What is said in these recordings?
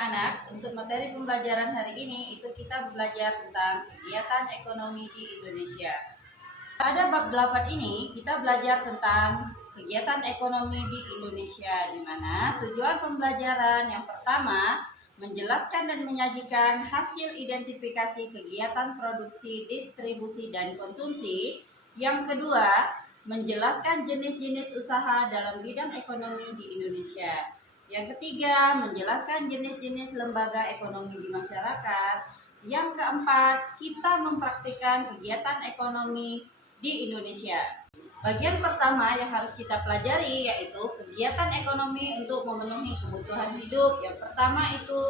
anak-anak, untuk materi pembelajaran hari ini itu kita belajar tentang kegiatan ekonomi di Indonesia. Pada bab 8 ini kita belajar tentang kegiatan ekonomi di Indonesia, di mana tujuan pembelajaran yang pertama menjelaskan dan menyajikan hasil identifikasi kegiatan produksi, distribusi, dan konsumsi. Yang kedua, menjelaskan jenis-jenis usaha dalam bidang ekonomi di Indonesia. Yang ketiga, menjelaskan jenis-jenis lembaga ekonomi di masyarakat. Yang keempat, kita mempraktikkan kegiatan ekonomi di Indonesia. Bagian pertama yang harus kita pelajari yaitu kegiatan ekonomi untuk memenuhi kebutuhan hidup. Yang pertama itu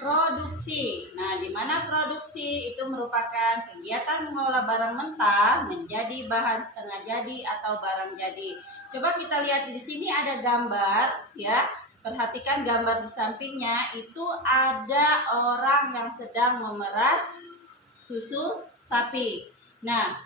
produksi. Nah, di mana produksi itu merupakan kegiatan mengolah barang mentah menjadi bahan setengah jadi atau barang jadi. Coba kita lihat di sini ada gambar ya. Perhatikan gambar di sampingnya, itu ada orang yang sedang memeras susu sapi. Nah,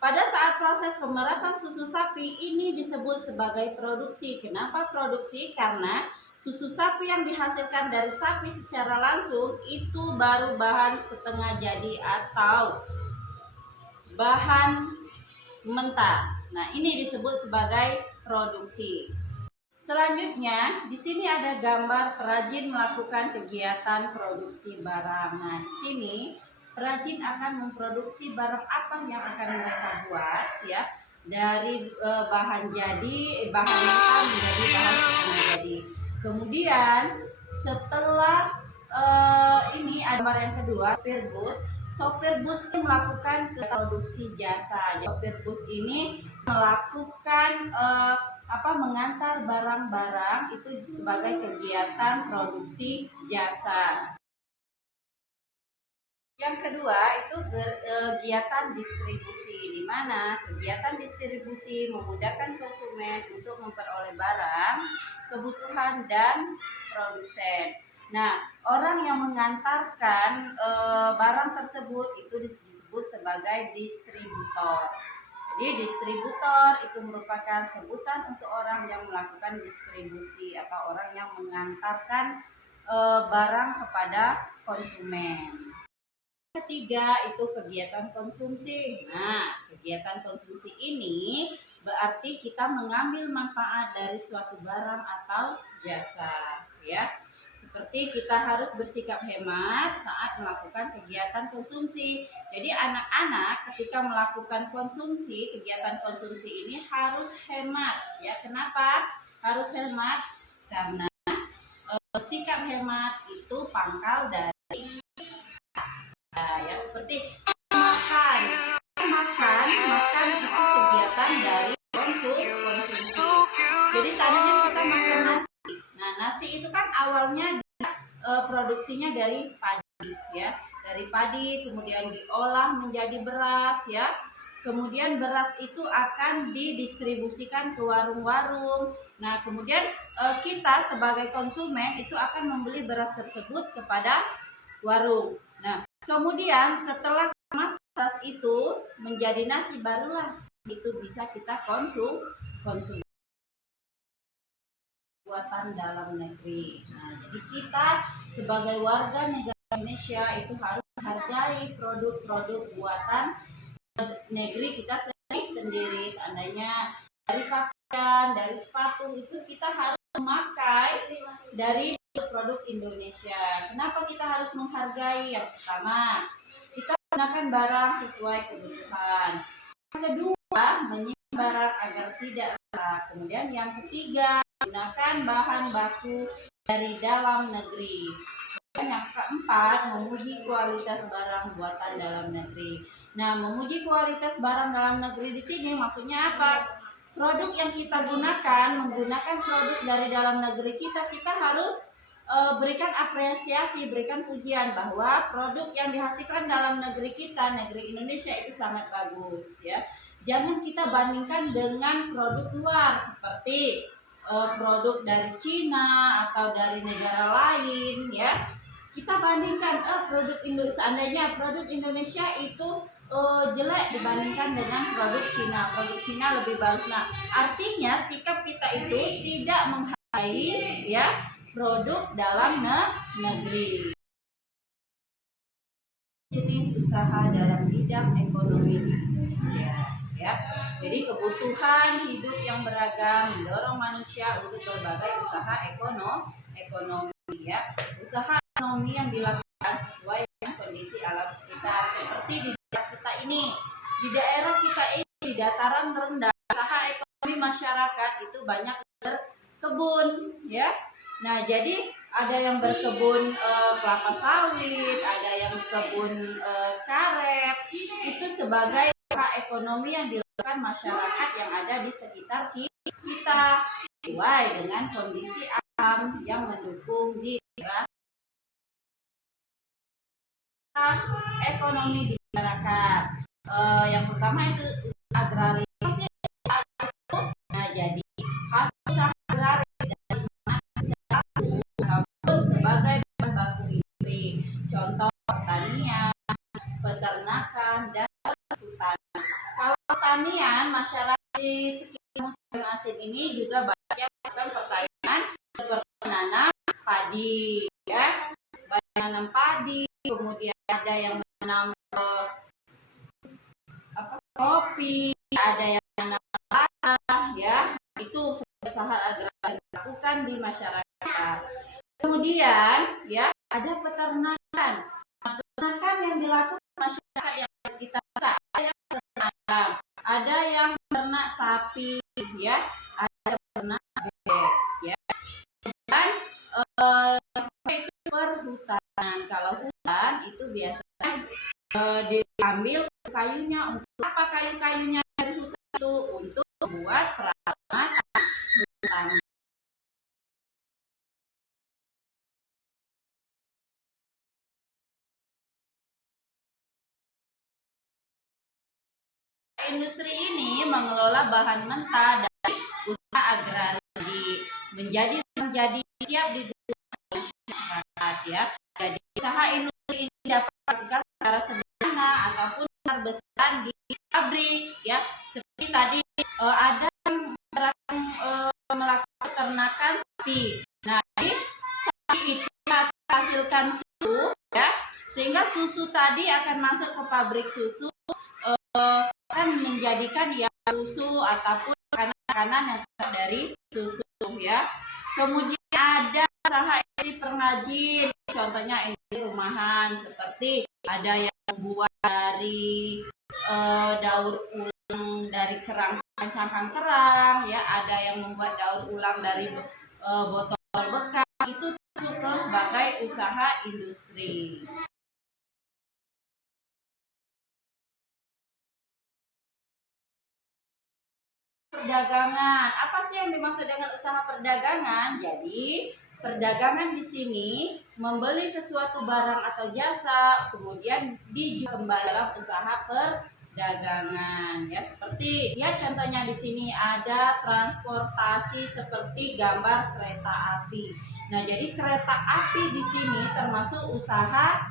pada saat proses pemerasan susu sapi ini disebut sebagai produksi. Kenapa produksi? Karena susu sapi yang dihasilkan dari sapi secara langsung itu baru bahan setengah jadi atau bahan mentah. Nah, ini disebut sebagai produksi. Selanjutnya, di sini ada gambar perajin melakukan kegiatan produksi barang. Nah, di sini perajin akan memproduksi barang apa yang akan mereka buat ya, dari bahan jadi, bahan mentah menjadi bahan setengah jadi. Kemudian setelah ini ada gambar yang kedua, sopir bus ini melakukan produksi jasa. Sopir bus ini melakukan mengantar barang-barang itu sebagai kegiatan produksi jasa. Yang kedua itu kegiatan distribusi, di mana kegiatan distribusi memudahkan konsumen untuk memperoleh barang, kebutuhan, dan produsen. Nah, orang yang mengantarkan barang tersebut itu disebut sebagai distributor. Jadi distributor itu merupakan sebutan untuk orang yang melakukan distribusi atau orang yang mengantarkan barang kepada konsumen. Ketiga itu kegiatan konsumsi. Nah, kegiatan konsumsi ini berarti kita mengambil manfaat dari suatu barang atau jasa, ya. Seperti kita harus bersikap hemat saat melakukan kegiatan konsumsi. Jadi anak-anak ketika melakukan konsumsi, kegiatan konsumsi ini harus hemat, ya. Kenapa harus hemat? Karena sikap hemat itu pangkal dari ya, seperti makan itu kegiatan dari konsumsi. Jadi seandainya kita makan nasi, nah nasi itu kan awalnya produksinya dari padi ya, dari padi kemudian diolah menjadi beras ya, kemudian beras itu akan didistribusikan ke warung-warung. Nah, kemudian kita sebagai konsumen itu akan membeli beras tersebut kepada warung. Nah, kemudian setelah beras itu menjadi nasi, barulah itu bisa kita konsumsi. Buatan dalam negeri. Nah, jadi kita sebagai warga negara Indonesia itu harus menghargai produk-produk buatan negeri kita sendiri. Seandainya dari pakaian, dari sepatu itu kita harus memakai dari produk Indonesia. Kenapa kita harus menghargai? Yang pertama, kita gunakan barang sesuai kebutuhan. Yang kedua, menyimpan barang agar tidak rusak. Kemudian yang ketiga, gunakan bahan baku dari dalam negeri. Dan yang keempat, memuji kualitas barang buatan dalam negeri. Nah, memuji kualitas barang dalam negeri di sini maksudnya apa? Produk yang kita gunakan, menggunakan produk dari dalam negeri kita harus berikan apresiasi, berikan pujian bahwa produk yang dihasilkan dalam negeri kita, negeri Indonesia itu sangat bagus ya. Jangan kita bandingkan dengan produk luar seperti produk dari Cina atau dari negara lain ya. Kita bandingkan produk Indonesia, seandainya produk Indonesia itu jelek dibandingkan dengan produk Cina. Produk Cina lebih bagus. Nah, artinya sikap kita itu tidak menghargai ya, produk dalam negeri. Jenis usaha dalam bidang ekonomi di Indonesia, ya. Jadi kebutuhan hidup yang beragam mendorong manusia untuk berbagai usaha ekonomi, ya. Usaha ekonomi yang dilakukan sesuai dengan kondisi alam sekitar, seperti di daerah kita ini. Di daerah kita ini di dataran rendah, usaha ekonomi masyarakat itu banyak berkebun, ya. Nah, jadi ada yang berkebun kelapa sawit, ada yang kebun karet. Itu sebagai usaha ekonomi yang dilakukan masyarakat yang ada di sekitar kita, sesuai dengan kondisi alam yang mendukung di daerah ekonomi di masyarakat. Yang pertama itu usaha agraris. Nah, jadi hasil usaha agraris sebagai bahan baku industri, contoh pertanian, peternakan, dan perhutanan. Kalau pertanian, masyarakat di sekitar musim asin ini juga banyak yang melakukan pertanian seperti menanam padi, ya, menanam padi, kemudian ada yang menanam kopi, ada yang menanam lada, ya, itu usaha agraris dilakukan di masyarakat. Kemudian, ya, ada peternakan. Peternakan yang dilakukan masyarakat yang di sekitar kita, ada yang ternak, ada yang ternak sapi, ya, ada yang ternak bebek, ya. Dan itu perhutanan. Kalau hutan itu biasanya diambil kayunya. Untuk apa kayu-kayunya dari hutan itu? Untuk membuat perawatan hutan. Industri ini mengelola bahan mentah dari usaha agraris menjadi siap digunakan masyarakat, ya. Jadi usaha industri ini dapat dilakukan secara sederhana ataupun besar di pabrik, ya. Seperti tadi ada yang melakukan peternakan sapi. Nah, jadi sapi itu menghasilkan susu, ya, sehingga susu tadi akan masuk ke pabrik susu, akan menjadikan ya susu ataupun makanan yang dari susu, ya. Kemudian ada usaha industri pengrajin, contohnya industri rumahan, seperti ada yang membuat dari daur ulang dari kerang, cangkang kerang, ya, ada yang membuat daur ulang dari botol bekas. Itu masuk sebagai usaha industri. Perdagangan. Apa sih yang dimaksud dengan usaha perdagangan? Jadi, perdagangan di sini membeli sesuatu barang atau jasa, kemudian dijual kembali dalam usaha perdagangan. Ya, seperti ya contohnya di sini ada transportasi seperti gambar kereta api. Nah, jadi kereta api di sini termasuk usaha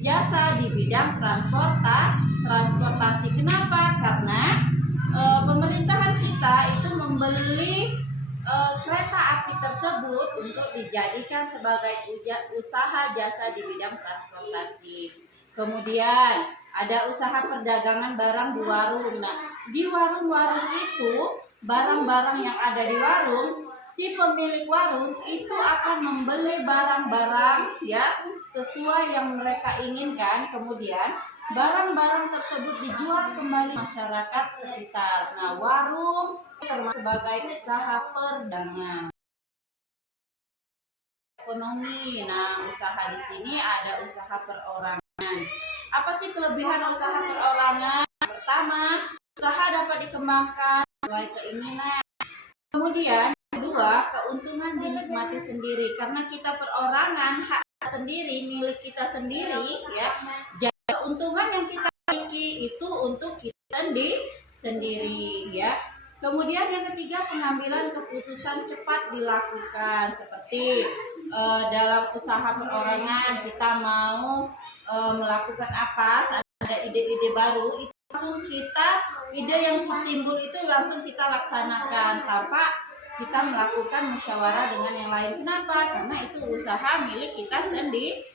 jasa di bidang transportasi. Kenapa? Karena pemerintahan kita itu membeli kereta api tersebut untuk dijadikan sebagai usaha jasa di bidang transportasi. Kemudian ada usaha perdagangan barang di warung. Nah, di warung-warung itu barang-barang yang ada di warung, si pemilik warung itu akan membeli barang-barang, ya, sesuai yang mereka inginkan. Kemudian barang-barang tersebut dijual kembali masyarakat sekitar. Nah, warung termasuk sebagai usaha perdagangan ekonomi. Nah, usaha di sini ada usaha perorangan. Apa sih kelebihan usaha perorangan? Pertama, usaha dapat dikembangkan sesuai keinginan. Kemudian, kedua, keuntungan dinikmati sendiri karena kita perorangan, hak sendiri, milik kita sendiri, ya. Jadi keuntungan yang kita miliki itu untuk kita sendiri, ya. Kemudian yang ketiga, pengambilan keputusan cepat dilakukan. Seperti dalam usaha perorangan kita mau melakukan apa, saat ada ide-ide baru, itu langsung ide yang timbul itu langsung kita laksanakan tanpa kita melakukan musyawarah dengan yang lain. Kenapa? Karena itu usaha milik kita sendiri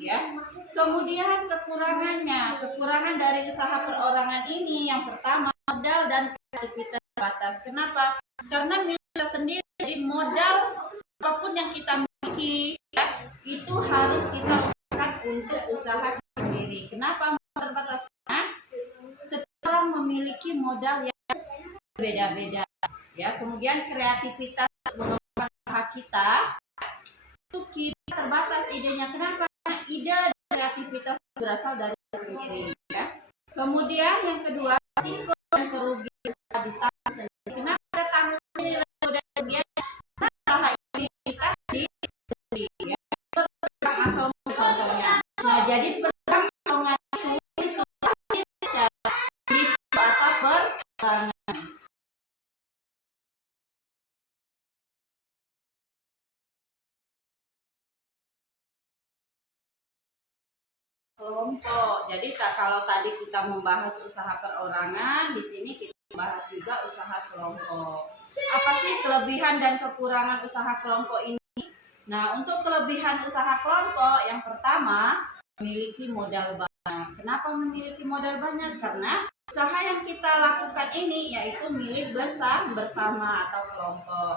ya. Kemudian kekurangan dari usaha perorangan ini yang pertama modal dan kreativitas terbatas. Kenapa? Karena milik kita sendiri, jadi modal apapun yang kita miliki ya, itu harus kita usahakan untuk usaha kita sendiri. Kenapa terbatas? Karena seseorang memiliki modal yang berbeda-beda ya. Kemudian kreativitas mengembangkan usaha kita itu kita terbatas idenya. Kenapa? Ide dan kreativitas berasal dari sendiri ya. Kemudian yang kedua, risiko dan kerugian usaha ditanggung sendiri. Kenapa kita tanggung sendiri risiko dan kerugian? Karena usaha ini kita sendiri ya. Pegang asongan contohnya. Nah, jadi pegang asongan itu pasti secara nipu atau perangan. Kelompok. Jadi kalau tadi kita membahas usaha perorangan, di sini kita membahas juga usaha kelompok. Apa sih kelebihan dan kekurangan usaha kelompok ini? Nah, untuk kelebihan usaha kelompok yang pertama memiliki modal banyak. Kenapa memiliki modal banyak? Karena usaha yang kita lakukan ini yaitu milik bersama atau kelompok.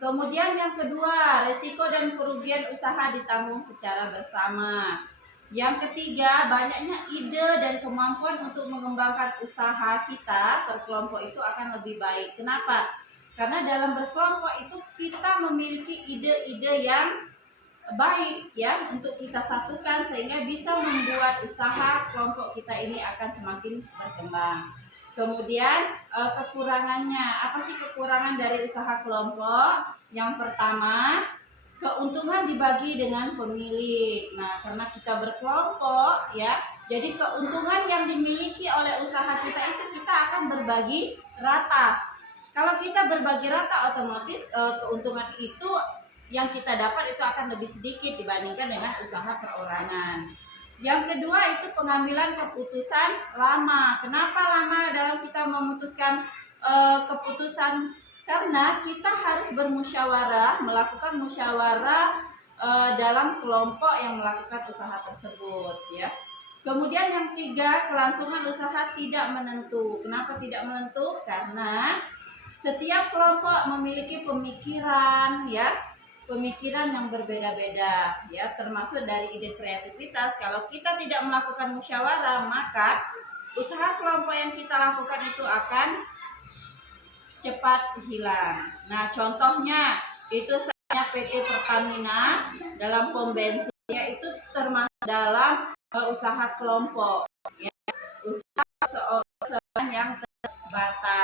Kemudian yang kedua, risiko dan kerugian usaha ditanggung secara bersama. Yang ketiga, banyaknya ide dan kemampuan untuk mengembangkan usaha kita berkelompok itu akan lebih baik. Kenapa? Karena dalam berkelompok itu kita memiliki ide-ide yang baik ya untuk kita satukan sehingga bisa membuat usaha kelompok kita ini akan semakin berkembang. Kemudian kekurangannya, apa sih kekurangan dari usaha kelompok? Yang pertama, keuntungan dibagi dengan pemilik. Nah, karena kita berkelompok ya, jadi keuntungan yang dimiliki oleh usaha kita itu kita akan berbagi rata. Kalau kita berbagi rata, otomatis keuntungan itu yang kita dapat itu akan lebih sedikit dibandingkan dengan usaha perorangan. Yang kedua itu pengambilan keputusan lama. Kenapa lama dalam kita memutuskan keputusan? Karena kita harus bermusyawarah, melakukan musyawarah dalam kelompok yang melakukan usaha tersebut ya. Kemudian yang tiga, kelangsungan usaha tidak menentu. Kenapa tidak menentu? Karena setiap kelompok memiliki pemikiran ya, pemikiran yang berbeda-beda ya, termasuk dari ide kreativitas. Kalau kita tidak melakukan musyawarah, maka usaha kelompok yang kita lakukan itu akan cepat hilang. Nah, contohnya itu saya PT Pertamina dalam pom bensinnya itu termasuk dalam usaha kelompok ya, usaha seorang yang terbatas.